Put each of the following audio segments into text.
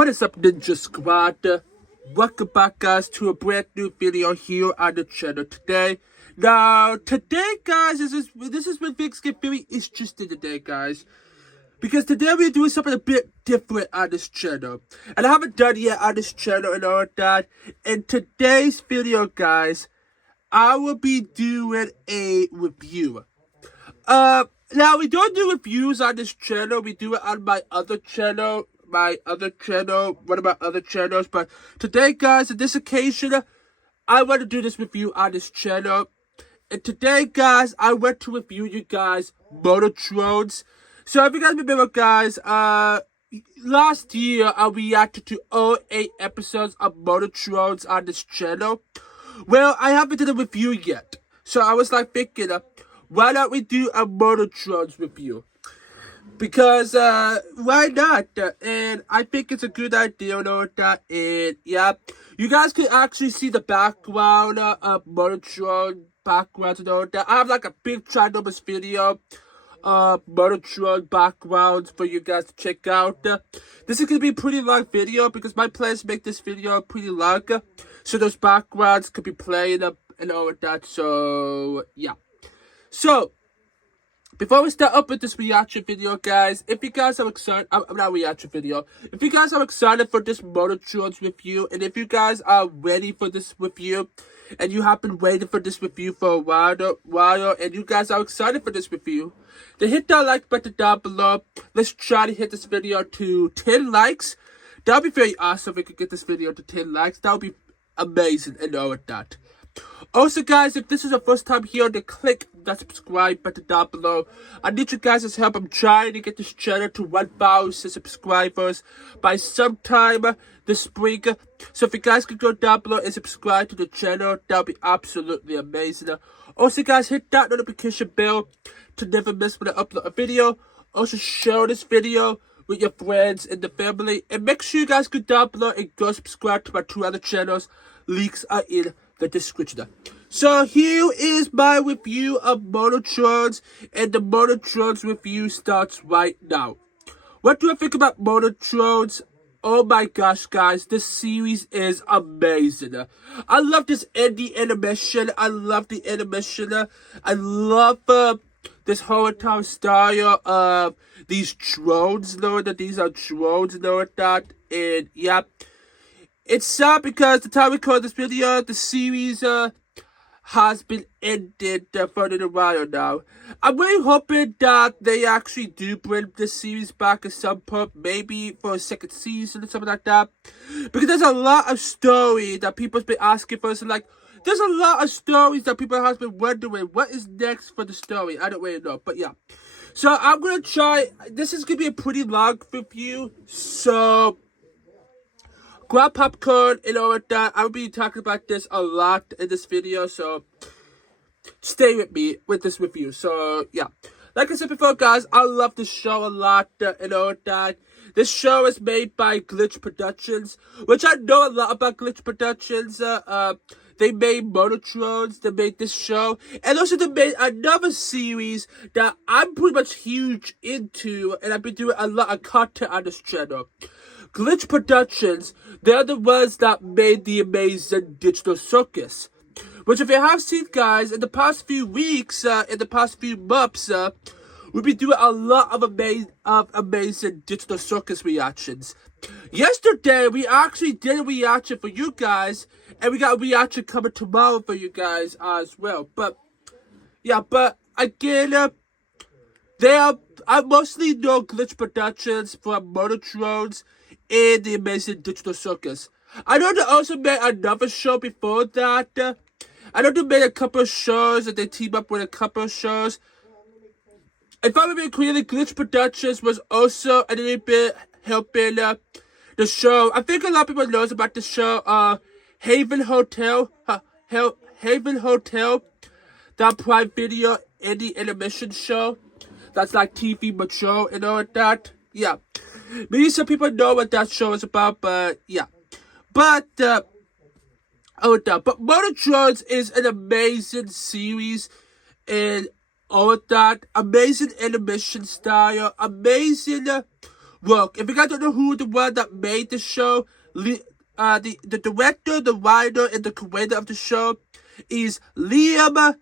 What is up, Ninja Squad? Welcome back, guys, to a brand new video here on the channel today. Now, today, guys, this is when things get very interesting today, guys. Because today we're doing something a bit different on this channel. And I haven't done yet on this channel and all that. In today's video, guys, I will be doing a review. Now, we don't do reviews on this channel. We do it on my other channel. One of my other channels. But today, guys, on this occasion, I want to do this review on this channel. And today, guys, I want to review you guys motor drones. So if you guys remember, guys, last year I reacted to all 8 episodes of motor drones on this channel. Well, I haven't done a review yet. So I was like thinking, why don't we do a motor drones review? Because, why not? And I think it's a good idea and all that. And, yeah, you guys can actually see the background of motor drone backgrounds and all that. I have, like, a big Trinomous video motor drone backgrounds for you guys to check out. This is going to be a pretty long video because my plans make this video pretty long. So those backgrounds could be playing up and all of that. So, yeah. So, before we start up with this reaction video, guys, if you guys are excited, not reaction video, if you guys are excited for this motor drones review, and if you guys are ready for this review, and you have been waiting for this review for a while, and you guys are excited for this review, then hit that like button down below. Let's try to hit this video to 10 likes. That would be very awesome if we could get this video to 10 likes. That would be amazing and all of that. Also, guys, if this is your first time here, then click that subscribe button down below. I need you guys' help. I'm trying to get this channel to 1,000 subscribers by sometime this spring. So if you guys can go down below and subscribe to the channel, that would be absolutely amazing. Also, guys, hit that notification bell to never miss when I upload a video. Also, share this video with your friends and the family. And make sure you guys go down below and go subscribe to my 2 other channels. Links are in the description. So here is my review of motor drones, and the motor drones review starts right now. What do I think about motor drones? Oh my gosh, guys, this series is amazing. I love this indie animation. I love the animation. I love this whole entire style of these drones, knowing that these are drones and all that. And yeah, it's sad because the time we record this video, the series has been ended for a while now. I'm really hoping that they actually do bring this series back at some point, maybe for a second season or something like that. Because there's a lot of stories that people's been asking for. So like, there's a lot of stories that people have been wondering what is next for the story. I don't really know, but yeah. So I'm gonna try. This is gonna be a pretty long review, so grab popcorn and all of that. I'll be talking about this a lot in this video, so stay with me with this review. So, yeah. Like I said before, guys, I love this show a lot and all of that. This show is made by Glitch Productions, which I know a lot about Glitch Productions. They made motor drones, they made this show, and also they made another series that I'm pretty much huge into, and I've been doing a lot of content on this channel. Glitch Productions, they're the ones that made the amazing Digital Circus. Which, if you have seen, guys, in the past few weeks, in the past few months, we've been doing a lot of amazing Digital Circus reactions. Yesterday, we actually did a reaction for you guys, and we got a reaction coming tomorrow for you guys as well. But, yeah, but again, I mostly know Glitch Productions from motor drones and the amazing Digital Circus. I know they also made another show before that. I know they made a couple of shows and they team up with a couple of shows. If I remember correctly, Glitch Productions was also a little bit helping the show. I think a lot of people knows about the show, Haven Hotel, Haven Hotel, that Prime Video indie animation show. That's like TV mature and all that. Yeah. Maybe some people know what that show is about, but yeah. But Motor Drones is an amazing series and all of that. Amazing animation style, amazing work. If you guys don't know who the one that made the show, the director, the writer, and the creator of the show is Liam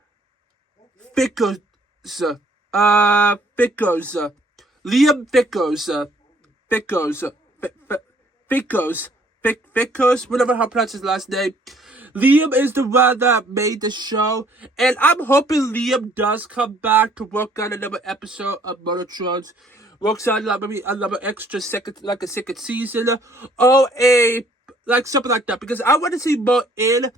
Vickers. Vickers. Liam Vickers. Vickers, whatever how to pronounce his last name. Liam is the one that made the show, and I'm hoping Liam does come back to work on another episode of Monotrons. Works on maybe another extra second, like a second season, or like something like that, because I want to see Mo in.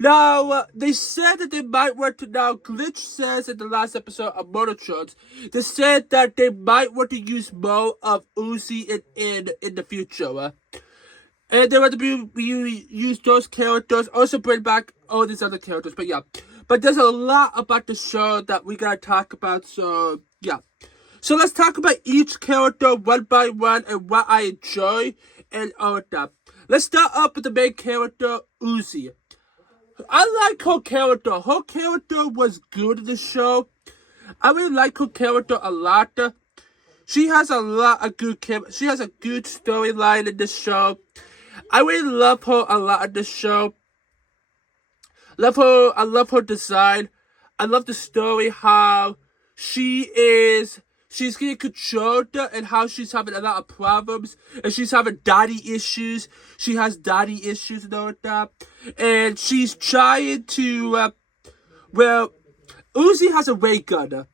Now, they said that they might want to, now Glitch says in the last episode of Monotrons, they said that they might want to use Mo of Uzi in the future. And they want to use those characters, also bring back all these other characters, but yeah. But there's a lot about the show that we gotta talk about, so yeah. So let's talk about each character one by one and what I enjoy and all that. Let's start up with the main character, Uzi. I like her character. Her character was good in the show. I really like her character a lot. She has a lot of she has a good storyline in this show. I really love her a lot in this show. I love her design. I love the story, how she's getting controlled and how she's having a lot of problems. And she's having daddy issues. She has daddy issues and all that. And she's trying to, Uzi has a ray gun.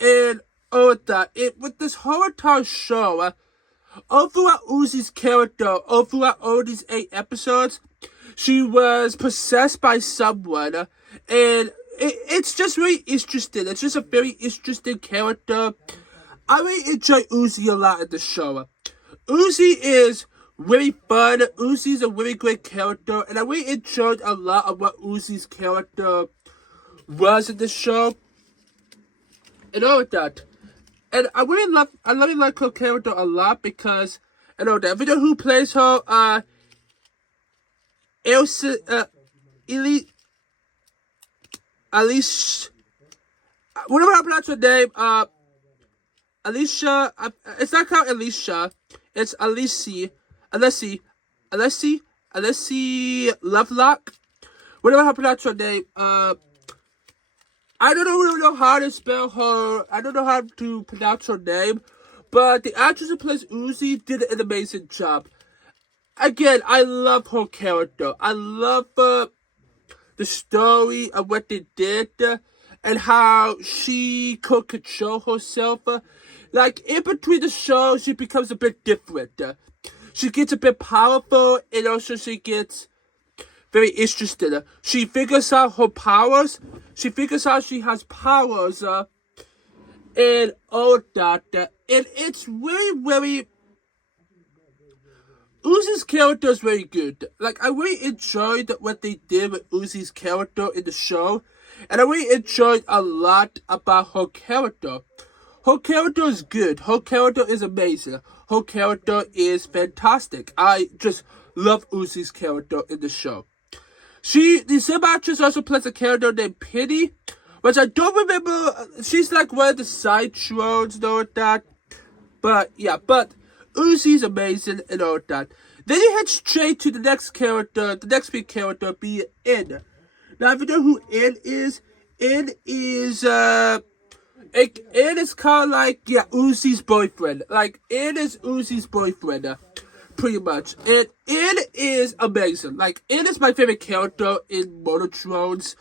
And all that. With this whole entire show, all throughout Uzi's character, all throughout all these 8 episodes, she was possessed by someone, and it's just really interesting. It's just a very interesting character. I really enjoy Uzi a lot in the show. Uzi is really fun. Uzi's a really great character, and I really enjoyed a lot of what Uzi's character was in the show, and all of that. And I really like her character a lot because, I know that video who plays her, Alicia, whatever I pronounce her name, Alicia, it's not called Alicia, it's Alessi Lovelock, whatever I pronounce her name, I don't know how to spell her. I don't know how to pronounce her name. But the actress who plays Uzi did an amazing job. Again, I love her character. I love the story of what they did and how she could control herself. Like, in between the show, she becomes a bit different. She gets a bit powerful, and also she gets very interested. She figures out her powers. She figures out she has powers, and all that. And it's really, very... Uzi's character is very good. Like, I really enjoyed what they did with Uzi's character in the show. And I really enjoyed a lot about her character. Her character is good. Her character is amazing. Her character is fantastic. I just love Uzi's character in the show. The same actress also plays a character named Penny, which I don't remember. She's like one of the side shows and all that. But yeah, Uzi's amazing and all that. Then you head straight to the next character, the next big character being N. Now, if you know who N is kind of like, yeah, Uzi's boyfriend. Like, N is Uzi's boyfriend. Pretty much. And N is amazing. Like, N is my favorite character in Monotrons.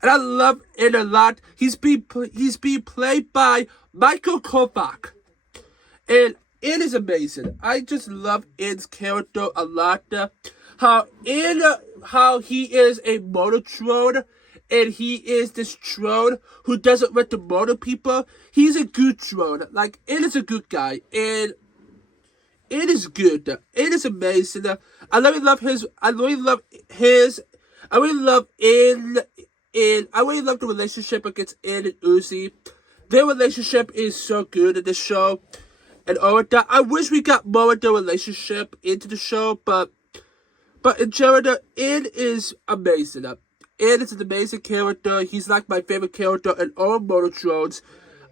And I love N a lot. He's being played by Michael Kovac. And N is amazing. I just love N's character a lot. How he is a Monotron. And he is this drone who doesn't want to murder people. He's a good drone. Like, N is a good guy. And it is good. It is amazing. I really love the relationship against N and Uzi. Their relationship is so good in the show. And all of that. I wish we got more of their relationship into the show, but in general, N is amazing. N is an amazing character. He's like my favorite character in all Monotrons.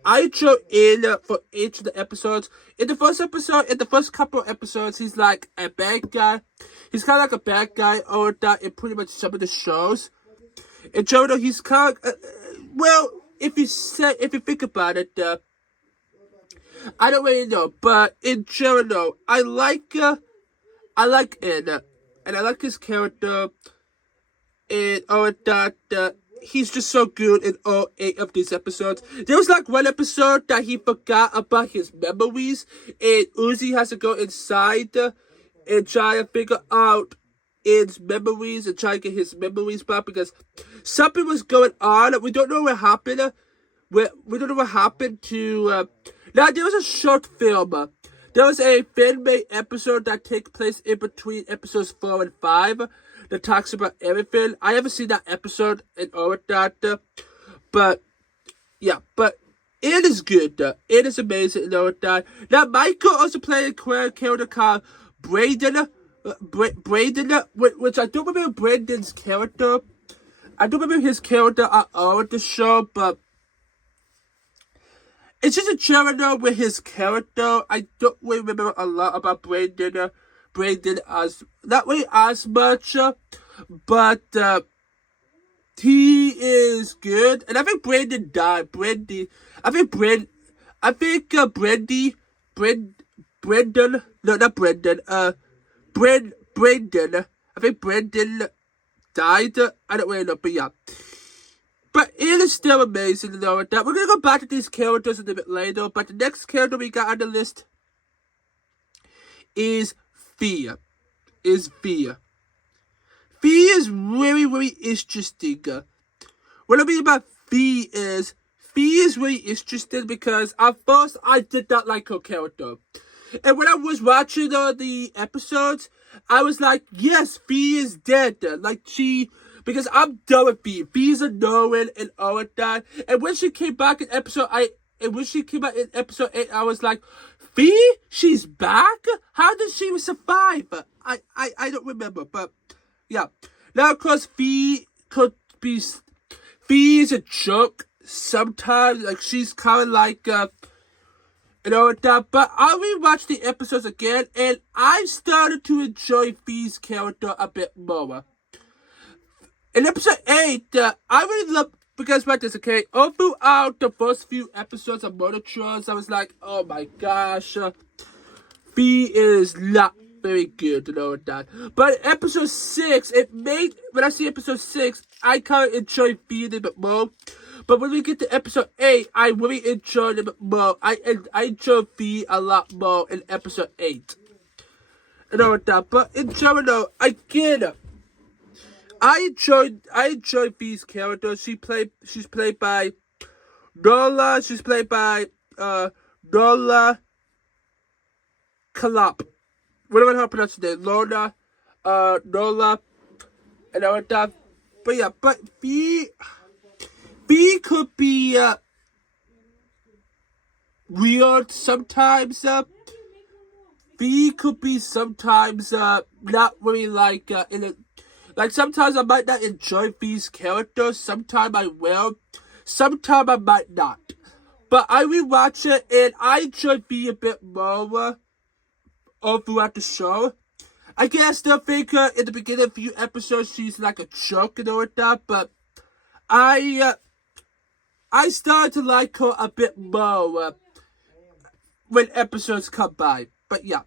I drew in for each of the episodes. In the first couple of episodes, he's like a bad guy. He's kind of like a bad guy or that in pretty much some of the shows. In general, he's kind of, well, if you think about it, I don't really know, but in general, I like Ed, and I like his character, and all that. He's just so good in all 8 of these episodes. There was like one episode that he forgot about his memories, and Uzi has to go inside and try to figure out his memories and try to get his memories back because something was going on. We don't know what happened. We don't know what happened to. Now there was a short film. There was a fan-made episode that takes place in between episodes 4 and 5 that talks about everything. I haven't seen that episode and all of that, but yeah, but it is good. It is amazing and all of that. Now Michael also played a character called Brandon, which I don't remember Brandon's character. I don't remember his character at all in the show, but it's just a general with his character. I don't really remember a lot about Brandon as not really as much, but he is good. And I think Brandon died. Brendan. No, not Brendan. Brandon. I think Brandon died. I don't really know, but yeah. But it is still amazing and all of that. We're going to go back to these characters a little bit later. But the next character we got on the list is Fear. Fear is really, really interesting. What I mean about Fear is really interesting because at first I did not like her character. And when I was watching the episodes, I was like, yes, Fear is dead. Because I'm done with Fee. Fee's annoying and all of that. And when she came back in episode 8, I was like, Fee? She's back? How did she survive? I don't remember, but yeah. Now, of course, Fee is a joke sometimes. Like, she's kind of like, and all of that. But I rewatched the episodes again, and I started to enjoy Fee's character a bit more. In episode 8, I really love, because about this, okay? All throughout the first few episodes of Murder Trolls, I was like, oh my gosh, Fee is not very good and all of that. But in episode 6, when I see episode 6, I kind of enjoy Fee a little bit more. But when we get to episode 8, I really enjoy it a bit more. I enjoy Fee a lot more in episode 8. And all of that. But in general, again, I enjoy Fee's character. She's played by Nola. She's played by Nola Kalop. Whatever her pronounce her name. Nola, and all that. But yeah, but Fee could be weird sometimes. Fee could be sometimes not really like like, sometimes I might not enjoy Fee's character. Sometimes I will. Sometimes I might not. But I rewatch it, and I enjoy Fee a bit more all throughout the show. I guess I still think in the beginning of a few episodes she's like a joke and all of that, but I started to like her a bit more when episodes come by. But yeah.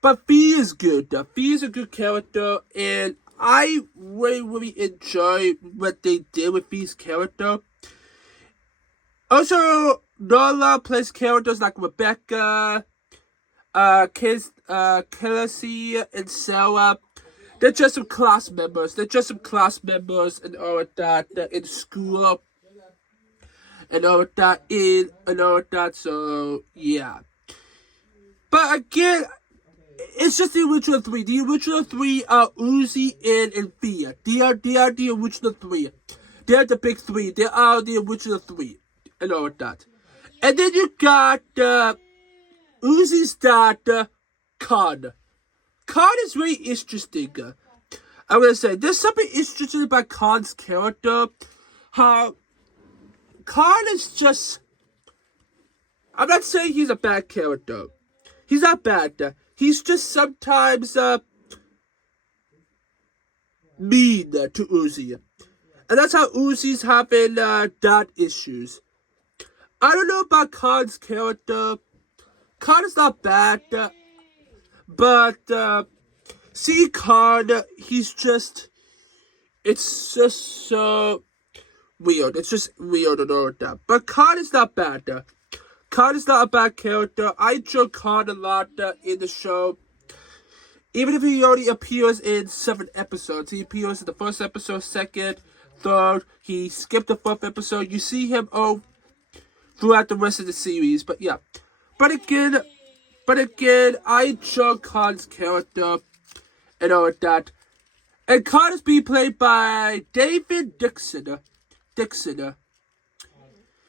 But Fee is good. Fee is a good character, and I really, really enjoy what they did with Fee's character. Also, Nola plays characters like Rebecca, Kelsey, and Sarah. They're just some class members. And all of that in school. And all of that. So, yeah. But again, it's just the original 3. The original 3 are Uzi, and Fear. They are the original 3. They are the big 3. They are the original 3. And all of that. And then you got Uzi's dad, Khan. Khan is really interesting. I'm going to say, there's something interesting about Khan's character. How Khan is just I'm not saying he's a bad character. He's not bad. He's just sometimes mean to Uzi. And that's how Uzi's having dad issues. I don't know about Khan's character. Khan is not bad. But see Khan, he's just... It's just so weird. It's just weird and all of that. But Khan is not bad. Khan is not a bad character. I enjoy Khan a lot in the show. Even if he only appears in 7 episodes. He appears in the first episode, second, third. He skipped the 4th episode. You see him throughout the rest of the series. But yeah. But again, I enjoy Khan's character and all of that. And Khan is being played by David Dixon.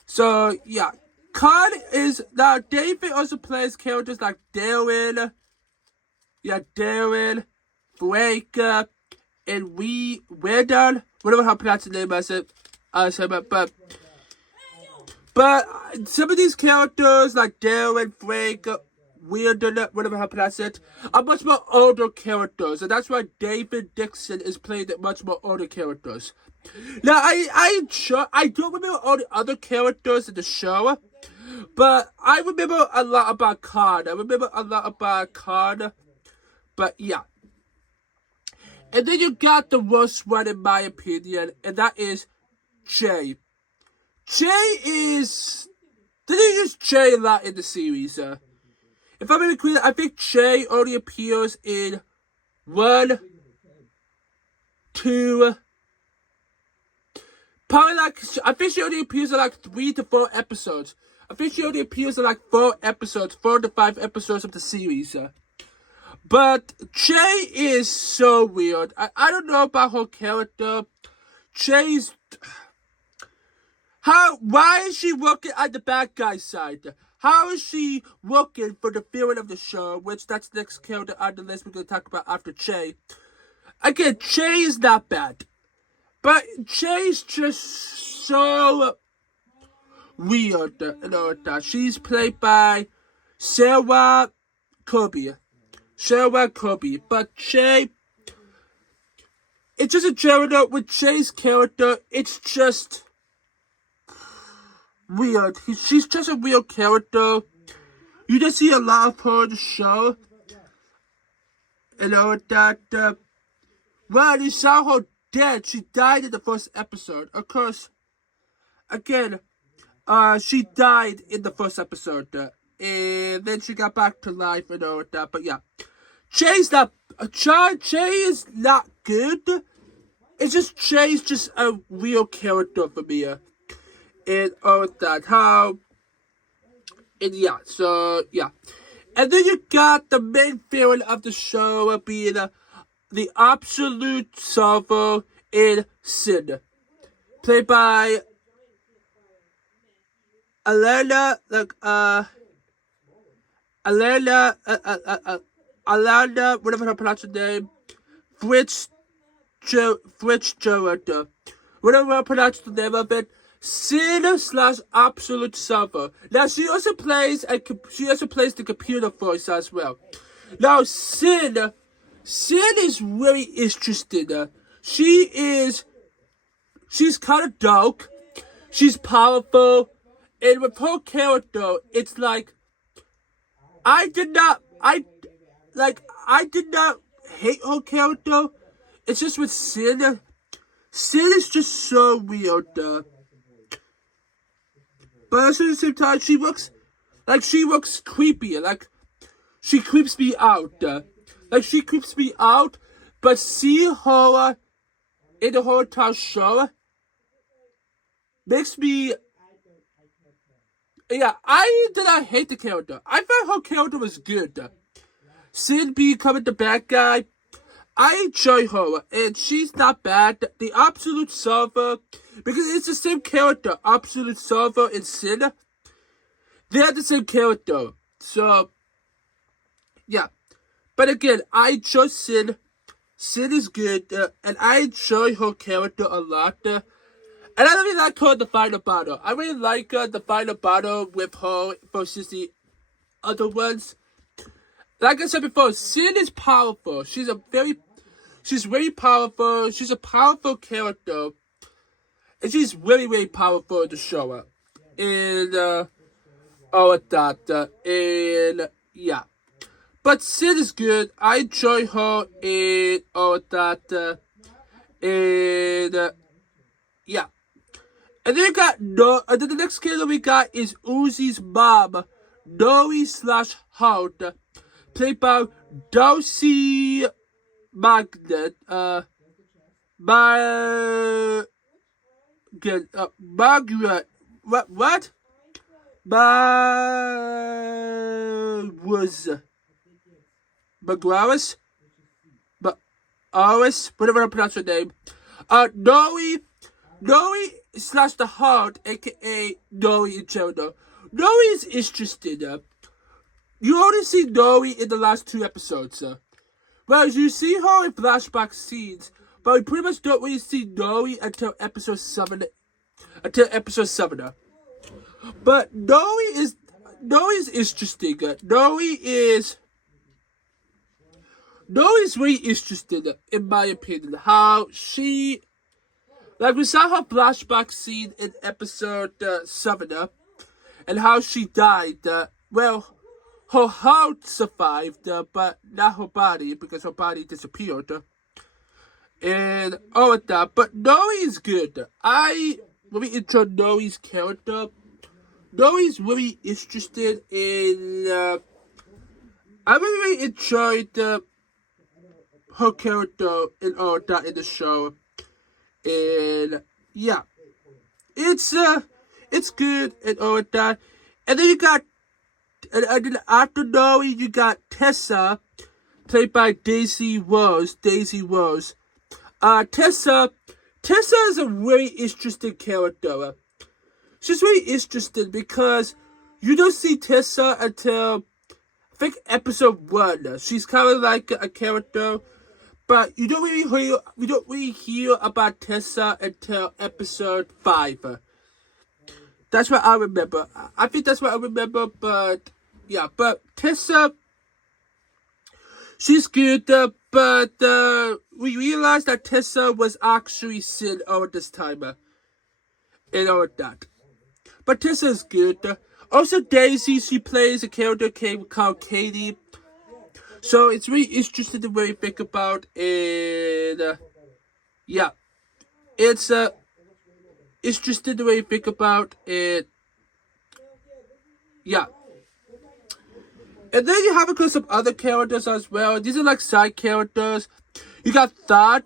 So, yeah. Khan is... Now, David also plays characters like Darren, Blake, and Weirdan. Whatever how to pronounce the name, I said. But some of these characters, like Darren, Blake, Weirdan, whatever how to pronounce it, are much more older characters. And that's why David Dixon is playing the much more older characters. Now, I don't remember all the other characters in the show, but I remember a lot about Khan. But yeah. And then you got the worst one in my opinion, and that is Jay. They use Jay a lot in the series. If I'm being clear, I think Jay only appears in 1, 2... Probably I think she only appears in 3 to 4 episodes. I think she only appears in 4 to 5 episodes of the series. But Jay is so weird. I don't know about her character. Jay's... Why is she working on the bad guy side? How is she working for the villain of the show? Which that's the next character on the list we're going to talk about after Jay. Again, Jay is not bad. But Jay's just so weird and all that. She's played by Sarah Kirby. But Jay, it's just a general with Jay's character. It's just weird. She's just a weird character. You just see a lot of her in the show. And all that. Well, you saw her dead. She died in the first episode. Of course, again, she died in the first episode. And then she got back to life and all that. But yeah, Jay is not good. It's just Jay's just a real character for me. And all that. And yeah, so yeah. And then you got the main villain of the show being the absolute solver in Sid, played by Alana, whatever her pronounce her name, Fritz Gerard, whatever I pronounce the name of it, Sid / absolute solver. Now she also plays the computer voice as well. Now Sid is really interesting. She's kind of dark. She's powerful. And with her character, it's like, I did not hate her character. It's just with Sid. Sid is just so weird. But at the same time, she looks creepy. She creeps me out. But see her in the whole entire show makes me... Yeah, I did not hate the character. I thought her character was good. Sid becoming the bad guy, I enjoy her, and she's not bad. The Absolute Solver, because it's the same character, Absolute Solver and Sid. They're the same character. So, yeah. But again, I enjoy Sid. Sid is good, and I enjoy her character a lot. And I really like her in the final battle. I really like the final battle with her versus the other ones. Like I said before, Sin is powerful. She's very powerful. She's a powerful character. And she's really, really powerful to show up. And, all of that. And, yeah. But Sid is good. I enjoy her and all of that. And, yeah. And then and then the next character we got is Uzi's mom, Noe/Heart, played by Dulcie Magnet. Margaret. What? Maguire's? Whatever I pronounce her name. Noe/the Heart, aka Noe in general. Noe is interesting. You only see Noe in the last 2 episodes. Well, you see her in flashback scenes, but we pretty much don't really see Noe until episode 7. But Noe is interesting. Noe is really interesting, in my opinion. How she, like, we saw her flashback scene in episode 7, and how she died. Well, her heart survived, but not her body, because her body disappeared. And all of that. But Noe is good. I really enjoy Noe's character. Noe is really interested in. I really enjoyed her character and all that in the show. And yeah, it's good and all that. And then you got, and then after Noe, you got Tessa, played by Daisy Rose. Tessa is a really interesting character. She's really interesting because you don't see Tessa until, I think, episode 1. She's kind of like a character, but you don't really hear about Tessa until episode 5. That's what I remember. I think that's what I remember, but yeah. But Tessa, she's good, but we realized that Tessa was actually Sin all this time, and all of that. But Tessa is good. Also, Daisy, she plays a character called Katie. So it's really interesting to really think about, and yeah, it's interesting to really think about, and yeah. And then you have a some other characters as well. These are like side characters. You got Thad,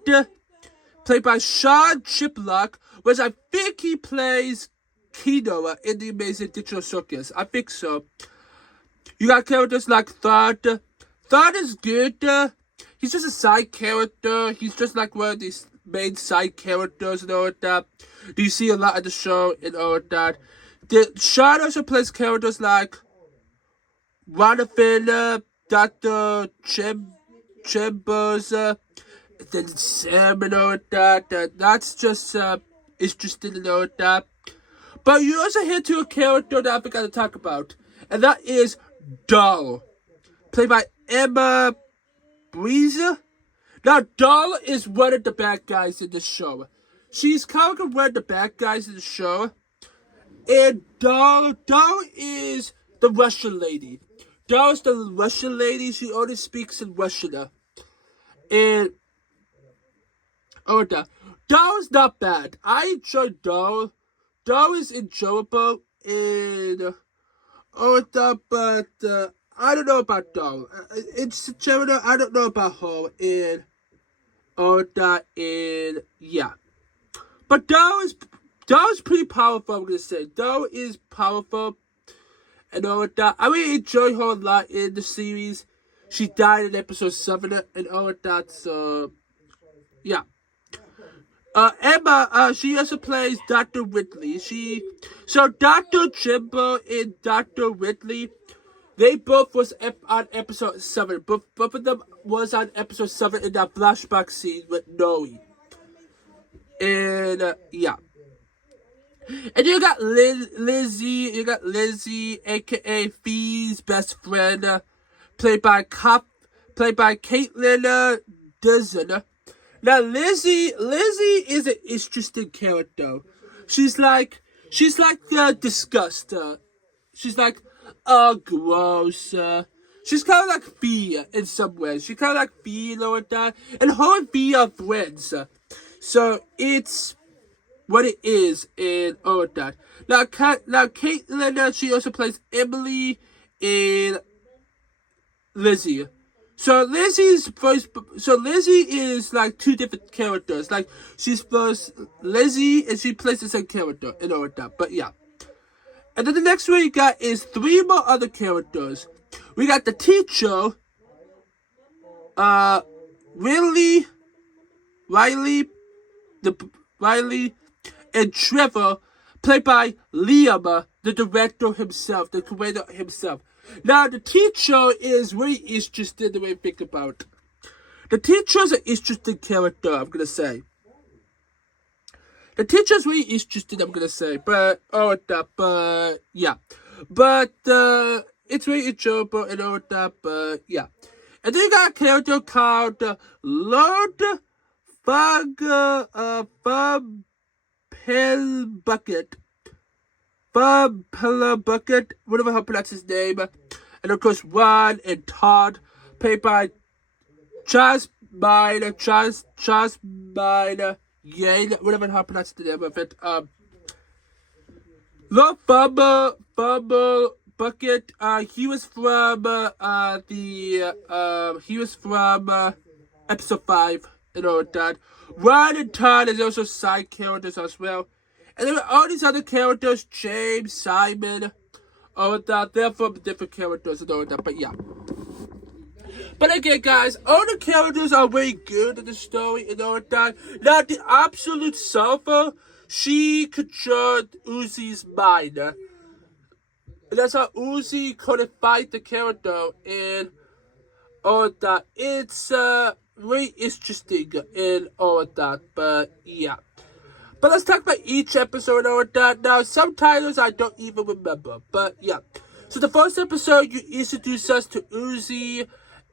played by Sean Chiplock, which I think he plays Kino in the Amazing Digital Circus. I think so. You got characters like Thad. Thad is good. He's just a side character. He's just like one of these main side characters and all of that. Do you see a lot of the show and all of that? Sean also plays characters like Jonathan, Dr. Chambers, then Sam and all of that. That's just interesting and all of that. But you also hear to a character that I forgot to talk about, and that is Doll, played by Emma Breezer. Now, Doll is one of the bad guys in the show. She's kind of one of the bad guys in the show. And Doll is the Russian lady. Doll is the Russian lady. She only speaks in Russian. And that. Doll is not bad. I enjoy Doll. Doll is enjoyable and all that, but I don't know about Doll. It's general. I don't know about her and all that, and yeah. But Doll is pretty powerful. I'm gonna say Doll is powerful and all that. I really enjoy her a lot in the series. She died in episode 7 and all of that. So yeah. Emma, she also plays Dr. Whitley. So Dr. Jimbo and Dr. Whitley, they both was on episode 7. Both of them was on episode 7 in that flashback scene with Noe. And, yeah. And you got Lizzie, aka Fee's best friend, played by Caitlin Dizon. Now Lizzie is an interesting character. She's like disgust. She's like gross. She's kind of like Bee in some ways. She's kind of like Bee, you know what that? And her and Bee are friends. So it's what it is in all of that. Now Caitlin, she also plays Emily in Lizzie. So Lizzie is like two different characters. Like she's first Lizzie and she plays the same character and all of that. But yeah. And then the next one we got is three more other characters. We got the teacher, Riley, Riley, and Trevor, played by Liam, the director himself, the creator himself. Now, the teacher is very interesting the way I think about. The teacher's an interesting character, I'm gonna say. The teacher's really interesting, I'm gonna say. But yeah. But, it's very enjoyable and all that, but, yeah. And then you got a character called Lord Bucket. Bucket, whatever how to pronounce his name. And of course, Ron and Todd, played by Charles Mine, Yane, whatever how to pronounce the name of it. Lord Bucket, he was from episode 5 and all that. Ron and Todd is also side characters as well. And then all these other characters, James, Simon, all that, they're from different characters and all that, but yeah. But again, guys, all the characters are very good in the story and all that. Now, the absolute solver, she controlled Uzi's mind. And that's how Uzi couldn't fight the character and all that. It's very interesting and all that, but yeah. But let's talk about each episode and all that. Now, some titles I don't even remember, but yeah. So the first episode, you introduce us to Uzi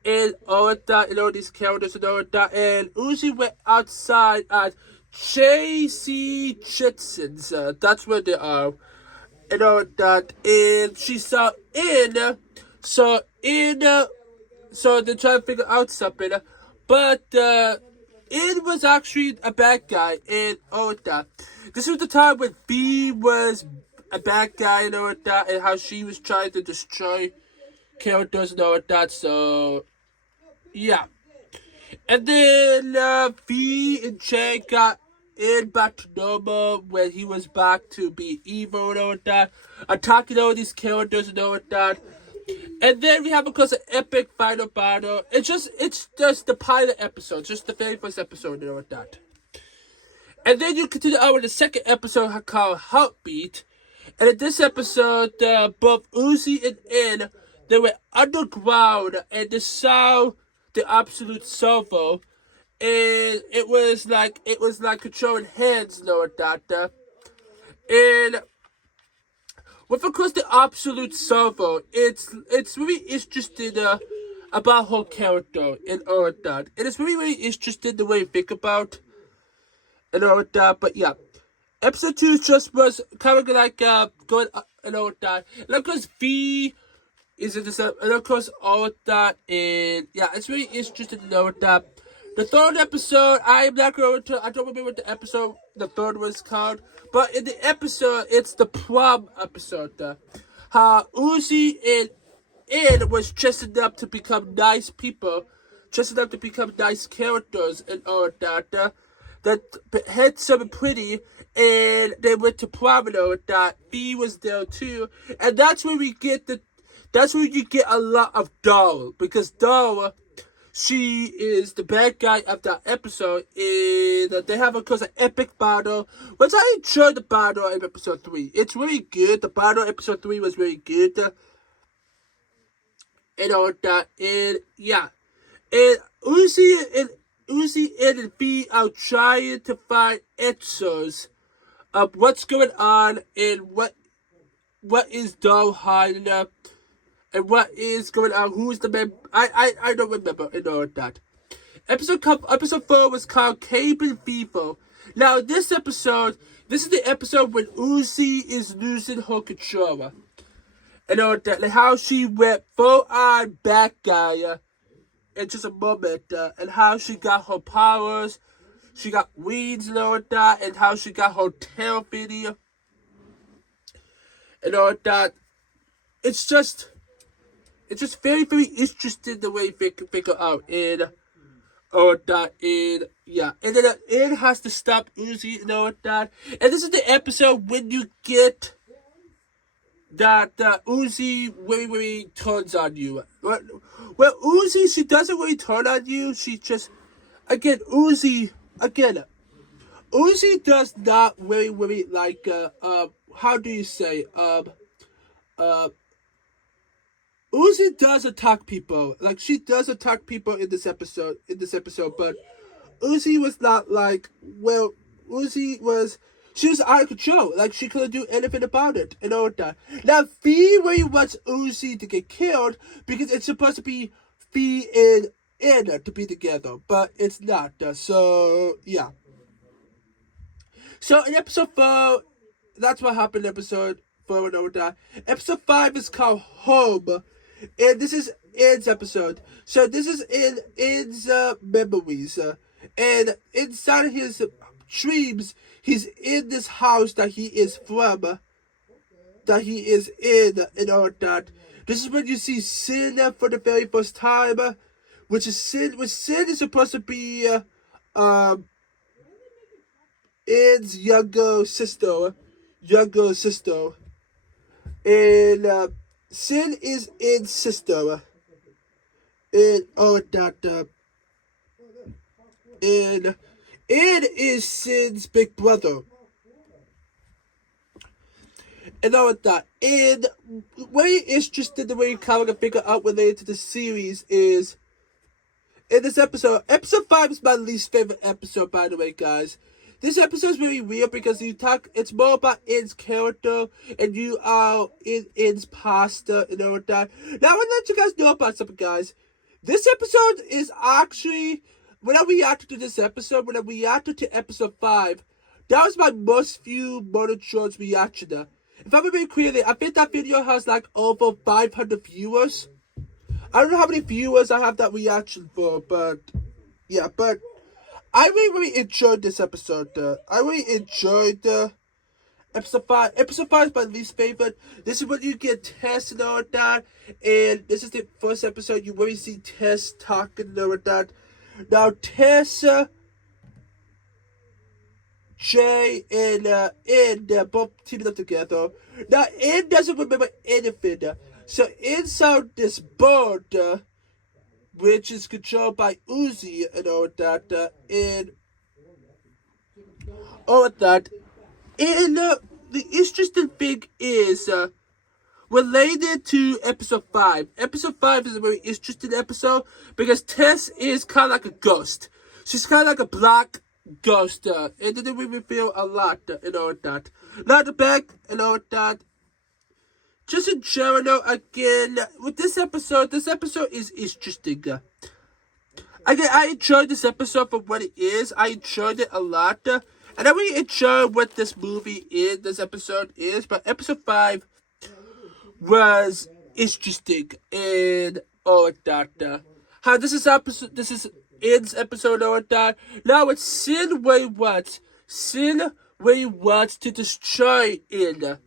and all that, and all these characters and all that. And Uzi went outside at J.C. Jetsons. That's where they are. And all that. And she saw so they're trying to figure out something. But, it was actually a bad guy and all that. This was the time when B was a bad guy and all that, and how she was trying to destroy characters and all that, so yeah. And then B and J got back to normal when he was back to be evil and all that, attacking all these characters and all that. And then we have, of course, an epic final battle. It's just the pilot episode, just the very first episode and all that. And then you continue on with the second episode called Heartbeat. And in this episode, both Uzi and N, they were underground and they saw the absolute servo. And it was like controlling hands and all that. And with, of course, the absolute servo, it's really interesting about her character and all of that. And it's really, really interesting the way you think about and all of that. But yeah, episode 2 just was kind of like going and all of that. And of course, V is in this, and of course, all of that. And yeah, it's really interesting to know that. The third episode, I don't remember what the third was called. But in the episode, it's the prom episode. How Uzi and Ed was dressing up to become nice people. Dressing up to become nice characters and all that. That handsome and pretty. And they went to prom and all that. B was there too. And that's where you get a lot of Daryl. Because Daryl, she is the bad guy of that episode, and they have, of course, an epic battle, which I enjoyed the battle in episode 3. It's really good. The battle in episode 3 was really good. And all that, and yeah. And Uzi and B are trying to find answers of what's going on and what is Doll hiding up and what is going on. Who's the man? I don't remember and all that. Episode 4 was called Cabin Fever. Now this is the episode when Uzi is losing her control. And all that, like how she went full on bad guy in just a moment, and how she got her powers, she got weeds and all that, and how she got her tail video and all that. It's just very, very interesting the way they figure out and all that, and yeah, and then it has to stop Uzi and all that. And this is the episode when you get that Uzi really turns on you. Well, Uzi, she doesn't really turn on you. She just, Uzi does not really like, how do you say, Uzi does attack people. Like, she does attack people in this episode, but Uzi was not like, well, she was out of control. Like, she couldn't do anything about it and all that. Now, Fee really wants Uzi to get killed because it's supposed to be Fee and Anna to be together, but it's not. So, yeah. So, in episode 4, that's what happened in episode 4 and all that. Episode 5 is called Home. And this is Ed's episode. So this is in Ed's memories. And inside of his dreams, he's in this house that he is from. That he is in and all that. This is when you see Sin for the very first time. Which Sin is supposed to be Ed's younger sister. And Sin is Ed's sister. And all that. And Ed is Sin's big brother. And all that. And very interesting the way you kind of figure out related to the series is in this episode. Episode 5 is my least favorite episode, by the way, guys. This episode is really weird because it's more about Ed's character and you are in Ed's pasta and all that. Now, I want to let you guys know about something, guys. This episode is actually, when I reacted to this episode, when I reacted to episode 5, that was my most viewed Modern Shorts reaction. If I'm being clearly, I think that video has like over 500 viewers. I don't know how many viewers I have that reaction for, but yeah, but I really enjoyed this episode. I really enjoyed episode 5. Episode 5 is my least favorite. This is when you get Tess and all that. And this is the first episode you really see Tess talking and all that. Now, Tess, Jay, and Ed both teaming up together. Now, Ed doesn't remember anything. So, inside this board, which is controlled by Uzi and all that, and all that. And the interesting thing is related to episode 5. Episode 5 is a very interesting episode because Tess is kind of like a ghost. She's kind of like a black ghost, and it didn't really feel a lot and all that. Not the back and all that. Just in general, again, with this episode is interesting. Again, I enjoyed this episode for what it is. I enjoyed it a lot. And I really enjoy what this movie is, this episode is. But episode 5 was interesting and all that. How this is Ed's episode all that. Now it's Sin where he wants to destroy Ed.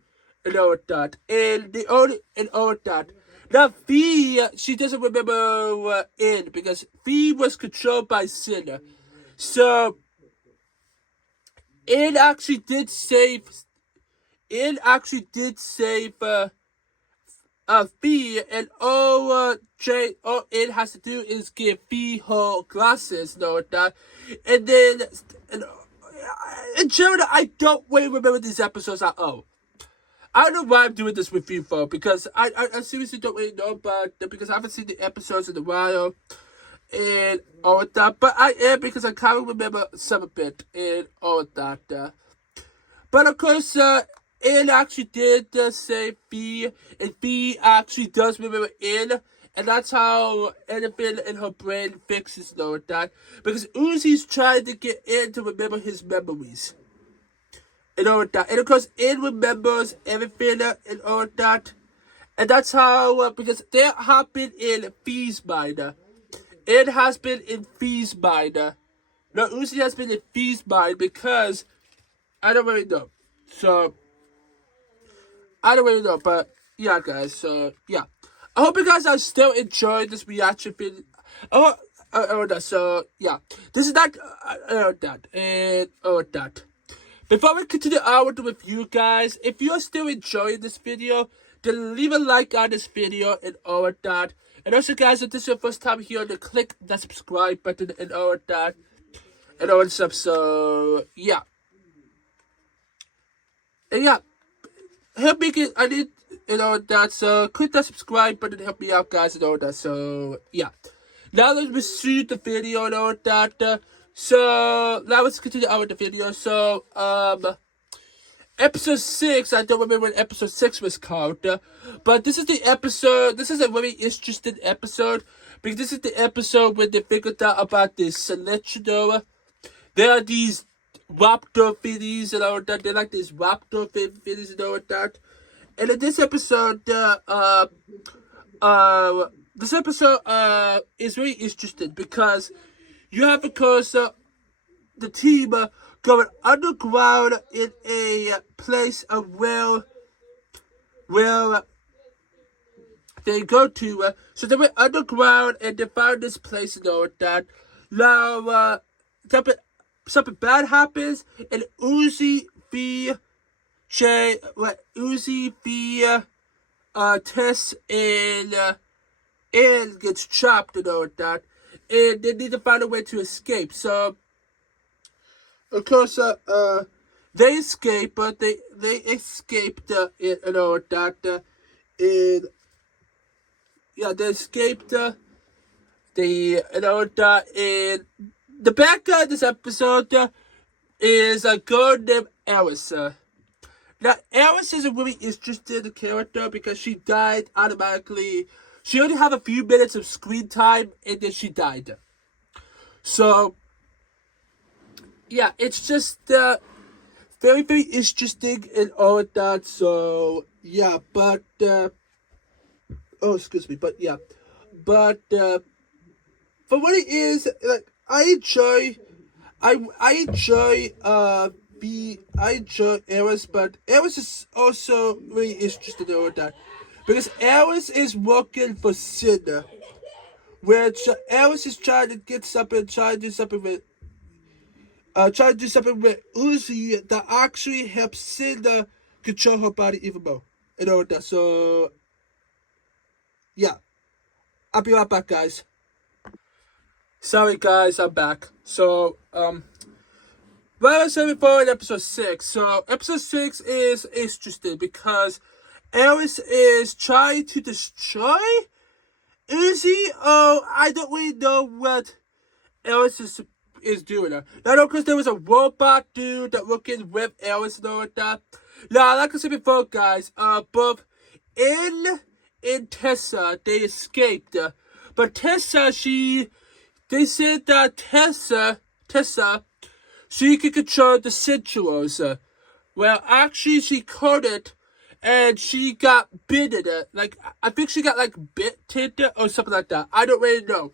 And all that. And all that. Now, Fee, she doesn't remember Ed because Fee was controlled by Sin. So, Ed actually did save Fee, and all Ed has to do is give Fee her glasses and all that. And then, in general, I don't really remember these episodes at all. I don't know why I'm doing this with you, for because I seriously don't really know about them because I haven't seen the episodes in a while and all of that. But I am because I kind of remember some of it and all of that. But But of course, Anne actually did say B, and B actually does remember Anne, and that's how anything in her brain fixes and all of that. Because Uzi's trying to get Anne to remember his memories. And all of that. And of course, Anne remembers everything and all of that. And that's how, because they have been in Fee's mind. Anne has been in Fee's mind. No, Uzi has been in Fee's mind because I don't really know. So, I don't really know, but yeah, guys. So, yeah. I hope you guys are still enjoying this reaction video. So, yeah. This is that, that, and, that. Before we continue on with the review, guys, if you're still enjoying this video, then leave a like on this video and all of that. And also, guys, if this is your first time here, then click that subscribe button and all of that. And all that stuff, so, yeah. And yeah, help me get, I need, and all that, so click that subscribe button to help me out, guys, and all that, so, yeah. Now let's resume the video and all that, so, now let's continue on with the video, so, episode 6, I don't remember what episode 6 was called, but this is the episode, this is a very interesting episode, because this is the episode where they figured out about this selection. There are these raptor thingies and all that. They're like these raptor thingies and all that. And in this episode, is really interesting because you have, of course, the team going underground in a place of where they go to. So they went underground and they found this place and all that. Now, something bad happens, and Uzi v. Tess and gets trapped and all that, and they need to find a way to escape. So, of course, they escape, but they escaped and all that, and yeah, they escaped. And all that, and the bad guy in this episode is a girl named Eris. Now, Eris is a really interesting character because she died automatically. She only had a few minutes of screen time and then she died. So, yeah, it's just very, very interesting and all of that. So, yeah, but, for what it is, like, I enjoy Eris, but Eris is also really interested in all that. Because Eris is working for Cinder, which Eris is trying to get something, trying to do something with Uzi that actually helps Cinder control her body even more. And all that. So, yeah. I'll be right back, guys. Sorry, guys, I'm back. So, what I was saying before in episode 6. So, episode 6 is interesting because Eris is trying to destroy Uzi. Oh, I don't really know what Eris is doing. Now, of course, there was a robot dude that working with Eris and all of that. Now, like I said before, guys, both In and Tessa, they escaped. But Tessa, they said that Tessa, she could control the sensuals. Well, actually, she couldn't, and she got bitten. Like, I think she got, like, bitten or something like that. I don't really know.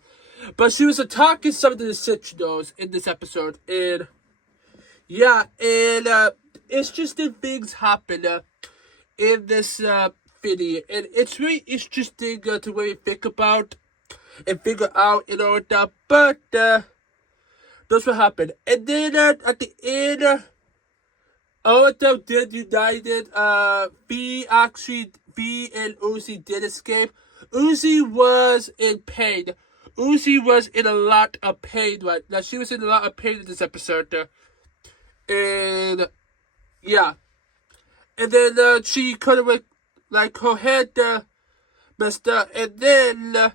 But she was attacking some of the sensuals in this episode, and, yeah, and, interesting things happen in this video, and it's really interesting to really think about and figure out and all that, but that's what happened. And then at the end, all of them did united. B and Uzi did escape. Uzi was in pain. Uzi was in a lot of pain right now. She was in a lot of pain in this episode. And yeah. And then she kind of like her head messed up. And then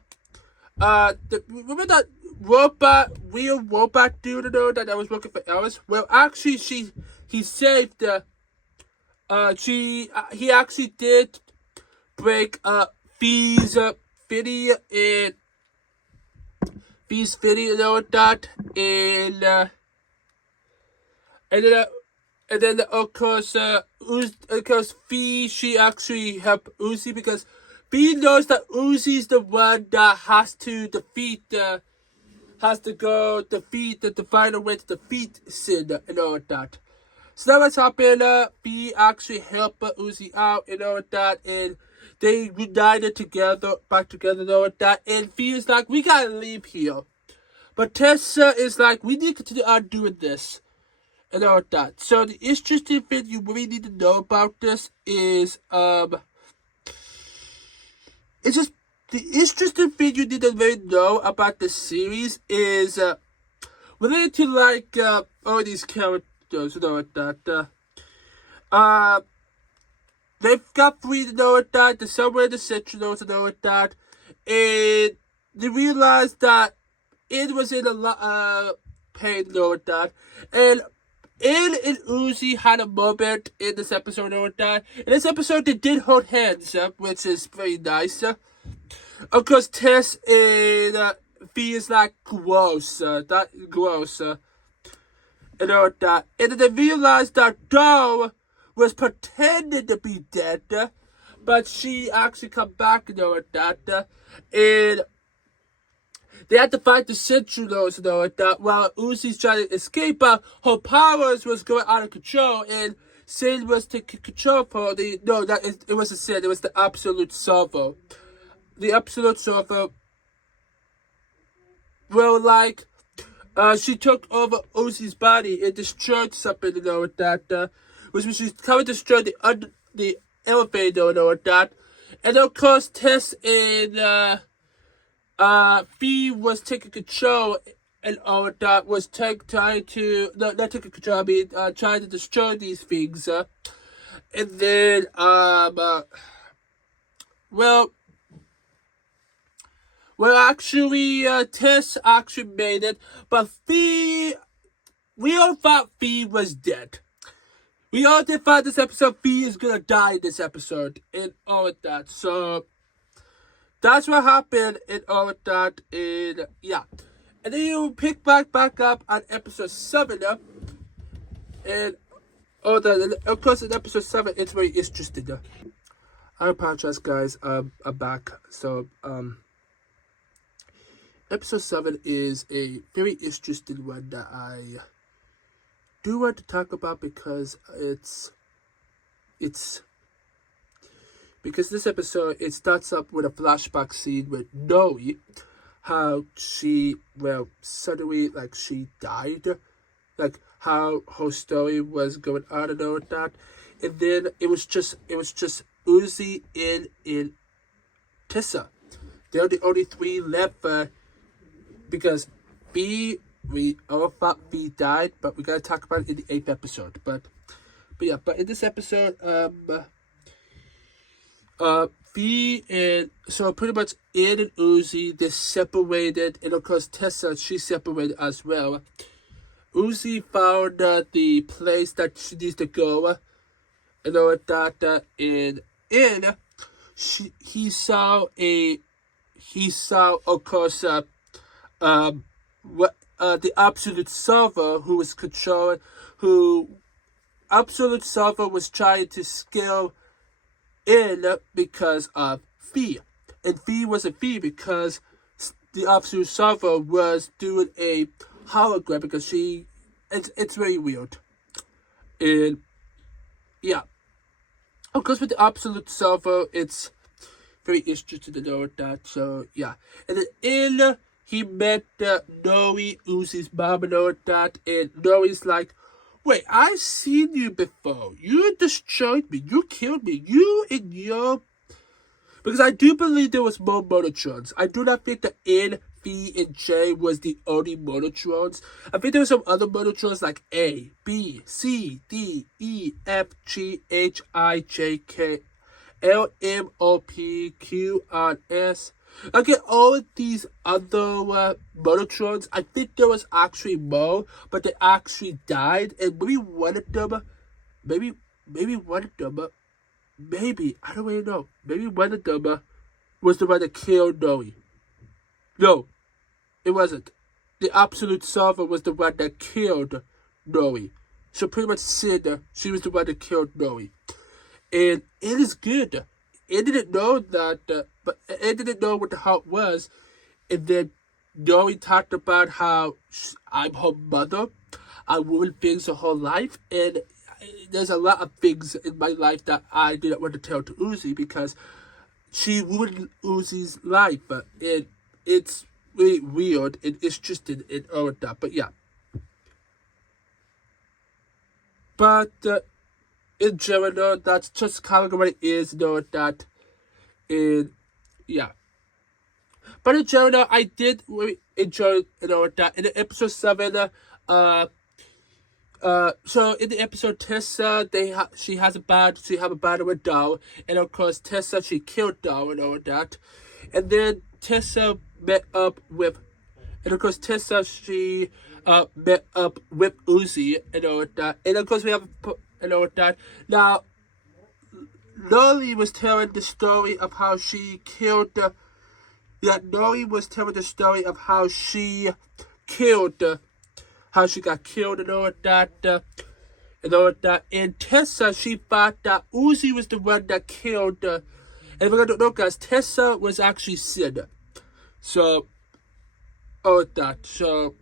remember that real robot dude that was working for Eris? Well, actually, he saved he actually did break Fee's video and Fee's video, you know what that, and then of course Fee, she actually helped Uzi because Fee knows that Uzi's the one that has to defeat the final way to defeat Sin and all of that. So that was happening. Fee actually helped Uzi out and all of that, and they united back together and all of that. And Fee is like, we gotta leave here, but Tessa is like, we need to continue on doing this and all of that. So the interesting thing you really need to know about this is it's just the interesting thing you need to really know about the series is related to like all these characters and all of that. They've got free to know what that, the somewhere in the Central to know what that, and they realized that it was in a lot pain to know what that, and Uzi had a moment in this episode or that. In this episode, they did hold hands, which is very nice. Of course, Tess and Fee is like gross, that gross, and all that. And then they realized that Doe was pretending to be dead, but she actually come back and all that, and they had to fight the Sentinels and all like that while Uzi's trying to escape, but her powers was going out of control, and Sin was taking control for it wasn't Sin, it was the Absolute Servo. The Absolute Servo, well, like, she took over Uzi's body and destroyed something and all like that, which was she kind of destroyed the elevator and all like that. And of course, Tess and Fee was taking control and all of that, was trying to destroy these things, and then actually Tess actually made it, but Fee, we all thought Fee was dead. We all did find this episode Fee is gonna die in this episode and all of that, so that's what happened and all of that, and yeah. And then you pick back up on episode 7, and all that. And of course, in episode 7, it's very interesting. I apologize, guys. I'm back. So, episode 7 is a very interesting one that I do want to talk about because because this episode, it starts up with a flashback scene with Noe, how she, suddenly, like, she died, like, how her story was going on and all that, and then it was just Uzi and Tessa. They're the only 3 left, because we all thought B died, but we gotta talk about it in the 8th episode, but in this episode, Fee and so pretty much Ed and Uzi, they separated, and of course Tessa, she separated as well. Uzi found the place that she needs to go, and all that, and he saw of course the Absolute Server who was controlling, Absolute Server was trying to scale in because of Fee. And Fee wasn't Fee because the Absolute Server was doing a hologram because it's very weird. And yeah. Of course with the Absolute Server, it's very interesting to know that. So yeah. And then he met Noe, Uzi's mom and all that, and Noe's like, wait, I've seen you before. You destroyed me. You killed me. You and your... Because I do believe there was more Monotrons. I do not think that N, V, and J was the only Monotrons. I think there were some other Monotrons like A, B, C, D, E, F, G, H, I, J, K, L, M, O, P, Q, R, S. Okay, all of these other Monotrons, I think there was actually more, but they actually died, and maybe one of them, maybe maybe one of them, maybe, I don't really know, maybe one of them was the one that killed Noe. No, it wasn't. The absolute solver was the one that killed Noe. So pretty much Sid, she was the one that killed Noe. And it is good. It didn't know that, but it didn't know what the heart was. And then Noe talked about how I'm her mother. I ruined things her whole life. And there's a lot of things in my life that I didn't want to tell to Uzi because she ruined Uzi's life. And it's really weird and it's just in all of that. But yeah. But in general, that's just kind of what it is, that. And yeah. But in general, I did really enjoy, that in episode 7, so in the episode Tessa, she have a battle with Doll, and of course Tessa, she killed Doll and all that, and then Tessa met up with, and of course Tessa, she met up with Uzi and all that, and of course we have and all that. Now, Lori was telling the story of how she killed. Lori was telling the story of how she killed. How she got killed and all that, and all that. And Tessa, she thought that Uzi was the one that killed. And if I don't know, guys, Tessa was actually Sid. So, all that. So,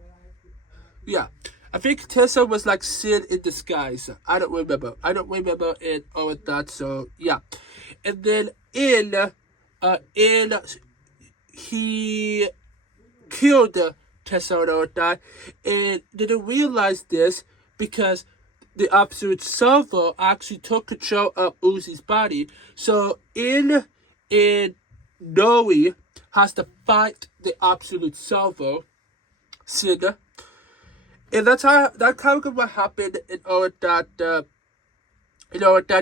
yeah. I think Tessa was like Sid in disguise. I don't remember. And all of that. So, yeah. And then he killed Tessa and all that, and didn't realize this because the absolute solver actually took control of Uzi's body. So Noe has to fight the absolute solver, Sid, and that's kind of what happened in all that. That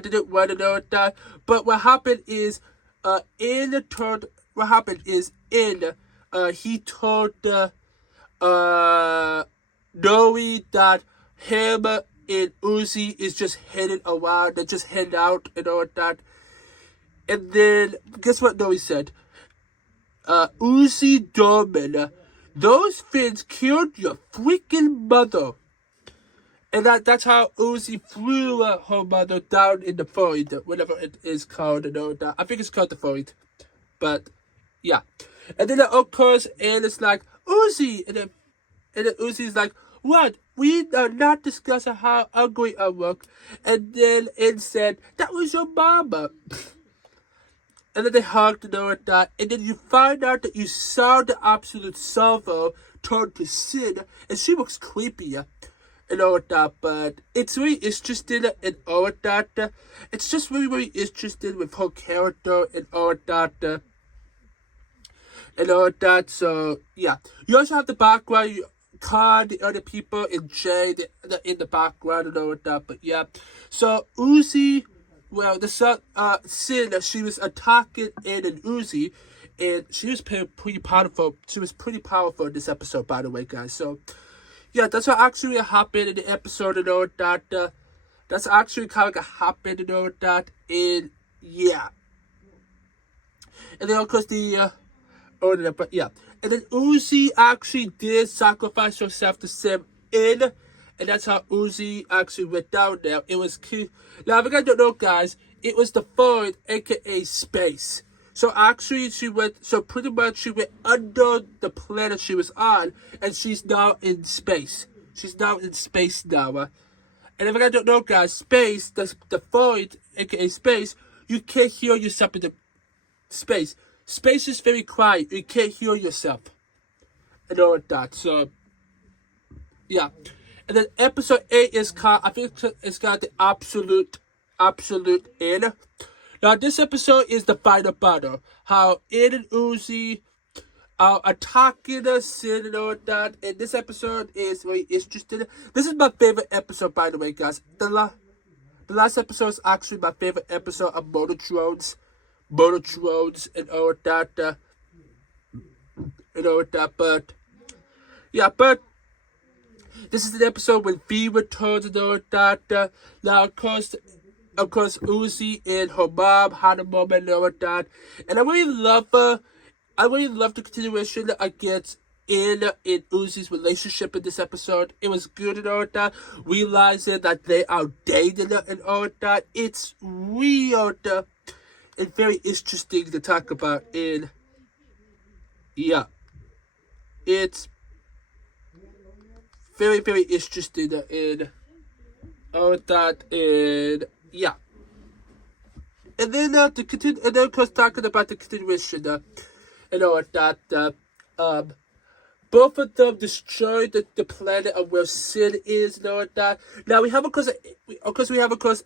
didn't want to know that, but what happened is, he told Noe that him and Uzi is just heading around, they're just heading out and all that. And then, guess what Noe said? Uzi Dorman, those fins killed your freaking mother. And that's how Uzi threw her mother down in the void, whatever it is called and all that. I think it's called the void. But, yeah. And then, of course, and it's like, Uzi! And then Uzi's like, what? We are not discussing how ugly I look. And then it said, that was your mama. And then they hugged and all that. And then you find out that you saw the absolute salvo turn to Sid. And she looks creepy and all that. But it's really interesting and all that. It's just really, really interesting with her character and all that. And all that, so, yeah. You also have the background, Khan, the other people, and Jay, in the background and all that, but yeah. So, Uzi, well, Sid, she was attacking Ed and Uzi, and she was pretty powerful. She was pretty powerful in this episode, by the way, guys. So, yeah, that's what actually happened in the episode and all that. That's actually kind of what happened and all that, and, yeah. And then, of course, but yeah, and then Uzi actually did sacrifice herself to Sam in, and that's how Uzi actually went down there. It was cute. Now, if you guys don't know, guys, it was the void, aka space. So actually, pretty much she went under the planet she was on, and she's now in space. She's now in space now. And if you guys don't know, guys, space, the void, aka space, you can't hear yourself in the space. Space is very quiet. You can't hear yourself. And all of that. So, yeah. And then episode 8 is called, I think it's got the absolute end. Now, this episode is the final battle. How Ed and Uzi are attacking us, Sid and all that. And this episode is very interesting. This is my favorite episode, by the way, guys. The last episode is actually my favorite episode of Motor Drones and all that, but yeah, but this is an episode when V returns and all that. Now, of course, of course, Uzi and her mom had a moment and all of that. And I really love the continuation against in Uzi's relationship in this episode. It was good and all of that. Realizing that they are dating and all of that. It's weird and very interesting to talk about. And yeah, it's very, very interesting in all of that. And yeah. And then and then of course talking about the continuation and all of that. Both of them destroyed the planet of where Sid is and all of that. Now we have of course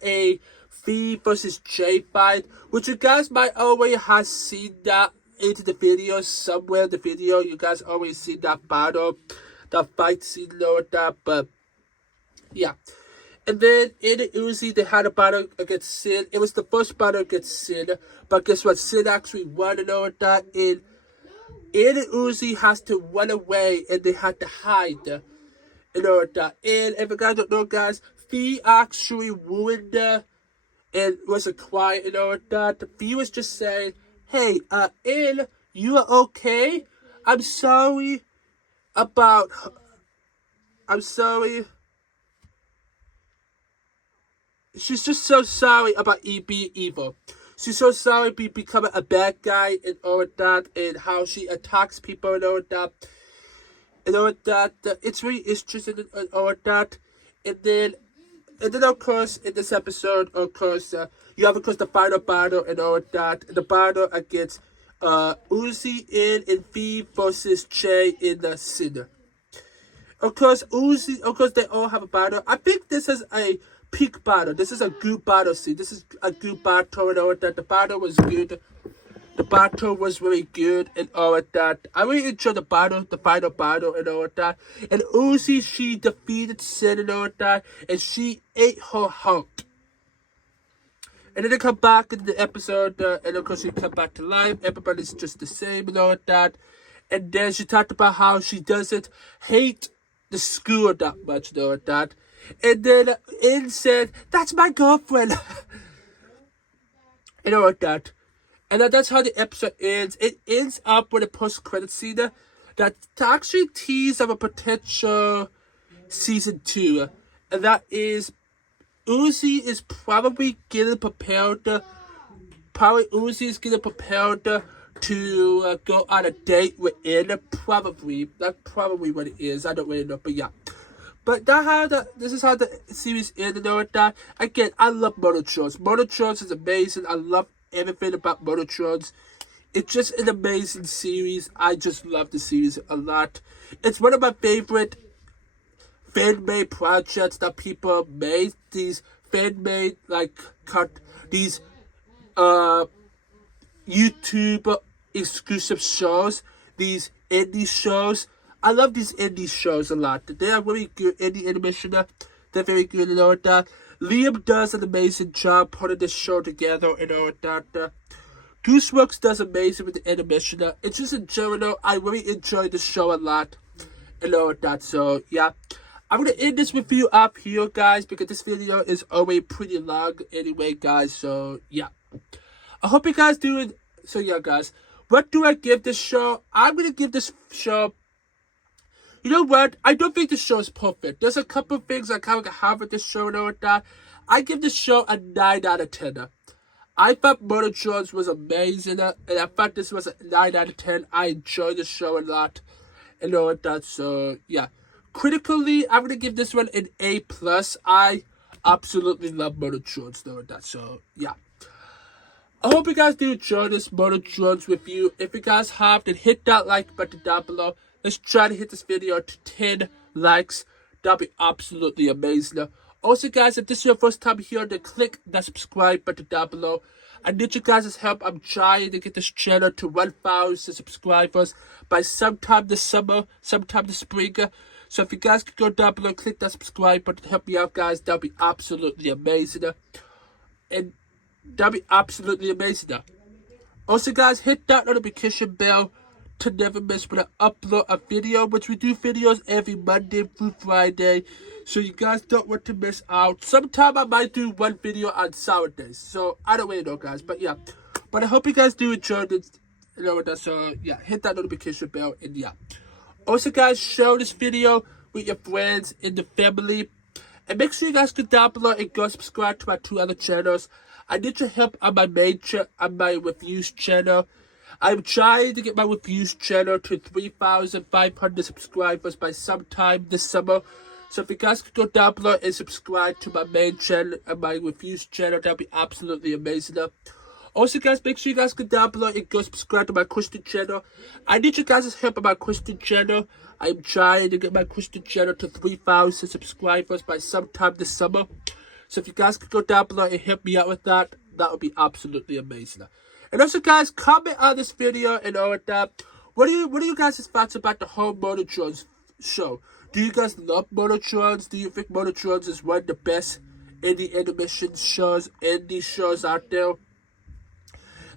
a V versus J fight, which you guys might already have seen that into the video somewhere in the video. You guys already seen that battle, that fight scene and all of that. But yeah. And then in Uzi, they had a battle against Sid. It was the first battle against Sid. But guess what? Sid actually won and all of that. And Uzi has to run away and they had to hide and all of that. And if you guys don't know, guys, Fee actually ruined and was quiet and all of that. Fee was just saying, hey, you are okay? I'm sorry. She's just so sorry about being evil. She's so sorry becoming a bad guy and all of that, and how she attacks people and all of that. And all of that. It's really interesting and all of that. And then of course, in this episode, of course, you have, of course, the final battle and all of that. The battle against Uzi and V versus Jay in the Sinner. Of course, they all have a battle. I think this is a peak battle. This is a good battle scene. This is a good battle and all of that. The battle was good. The battle was really good and all of that. I really enjoyed the final battle and all of that. And Uzi, she defeated Sid and all of that. And she ate her heart. And then they come back in the episode, and of course she come back to life. Everybody's just the same and all of that. And then she talked about how she doesn't hate the school that much and all of that. And then In said, that's my girlfriend. And all of that. And that's how the episode ends. It ends up with a post-credit scene that actually teases of a potential season 2. And that is, Uzi is probably getting prepared. Uzi is getting prepared to go on a date with In. Probably. That's probably what it is. I don't really know, but yeah. But this is how the series ended and all that. Again, I love Motor Trolls. Motor Trolls is amazing. I love everything about Motor Trolls. It's just an amazing series. I just love the series a lot. It's one of my favorite fan-made projects that people made. These fan-made, these YouTube exclusive shows. These indie shows. I love these indie shows a lot. They are really good indie animation. They're very good and all that. Liam does an amazing job putting this show together and all that. Gooseworks does amazing with the animation. It's just in general, I really enjoy the show a lot and all that. So yeah, I'm gonna end this review up here, guys, because this video is already pretty long anyway, guys. So yeah, I hope you guys do it. So yeah, guys, what do I give this show? I'm gonna give this show. You know what? I don't think the show is perfect. There's a couple of things I kind of have with this show and all that. I give this show a 9 out of 10. I thought Motor Trolls was amazing, and I thought this was a 9 out of 10. I enjoyed the show a lot and all that. So yeah, critically, I'm gonna give this one an A+. I absolutely love Motor Trolls and all that. So yeah. I hope you guys do enjoy this Motor Trolls review. If you guys have, then hit that like button down below. Let's try to hit this video to 10 likes. That'll be absolutely amazing. Also, guys, if this is your first time here, then click that subscribe button down below. I need you guys' help. I'm trying to get this channel to 1,000 subscribers by sometime this summer, sometime this spring. So if you guys could go down below, click that subscribe button to help me out, guys. That'll be absolutely amazing. And that'll be absolutely amazing. Also, guys, hit that notification bell to never miss when I upload a video, which we do videos every Monday through Friday, so you guys don't want to miss out. Sometime I might do one video on Saturdays, so I don't really know, guys, but yeah. But I hope you guys do enjoy this, so yeah, hit that notification bell, and yeah. Also, guys, share this video with your friends and the family. And make sure you guys go down below and go subscribe to my 2 other channels. I need your help on my my reviews channel. I'm trying to get my reviews channel to 3,500 subscribers by sometime this summer. So if you guys could go down below and subscribe to my main channel and my reviews channel, that would be absolutely amazing. Also, guys, make sure you guys go down below and go subscribe to my Christian channel. I need you guys' help on my Christian channel. I'm trying to get my Christian channel to 3,000 subscribers by sometime this summer. So if you guys could go down below and help me out with that, that would be absolutely amazing. And also, guys, comment on this video and all of that. What are you guys' thoughts about the whole Motortrons show? Do you guys love Motortrons? Do you think Motortrons is one of the best indie animation shows, indie shows out there?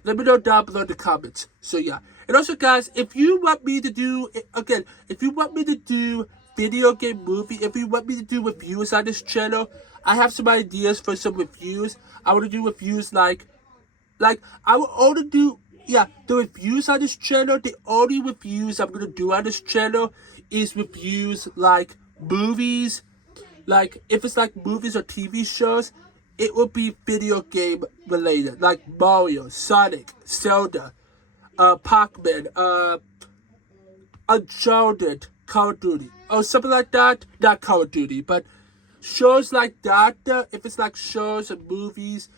Let me know down below in the comments. So yeah. And also, guys, if you want me to do, again, if you want me to do video game movie, if you want me to do reviews on this channel, I have some ideas for some reviews. I want to do reviews like I will only do, yeah, the reviews on this channel, the only reviews I'm going to do on this channel is reviews like movies. Like, if it's like movies or TV shows, it will be video game related, like Mario, Sonic, Zelda, Pac-Man, Uncharted, Call of Duty, or something like that. Not Call of Duty, but shows like that. If it's like shows and movies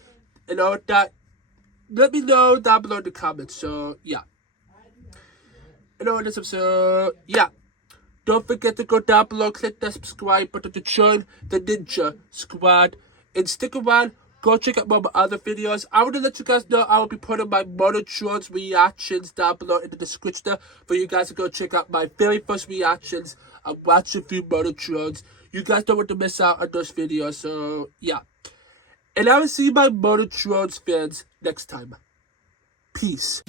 and all that, let me know down below in the comments. So yeah, and all this episode, yeah. Don't forget to go down below, click that subscribe button to join the Ninja Squad. And stick around, go check out more of my other videos. I want to let you guys know I will be putting my Motortrons reactions down below in the description for you guys to go check out my very first reactions of watching through Motortrons. You guys don't want to miss out on those videos, so yeah. And I will see my Motortrons fans next time. Peace.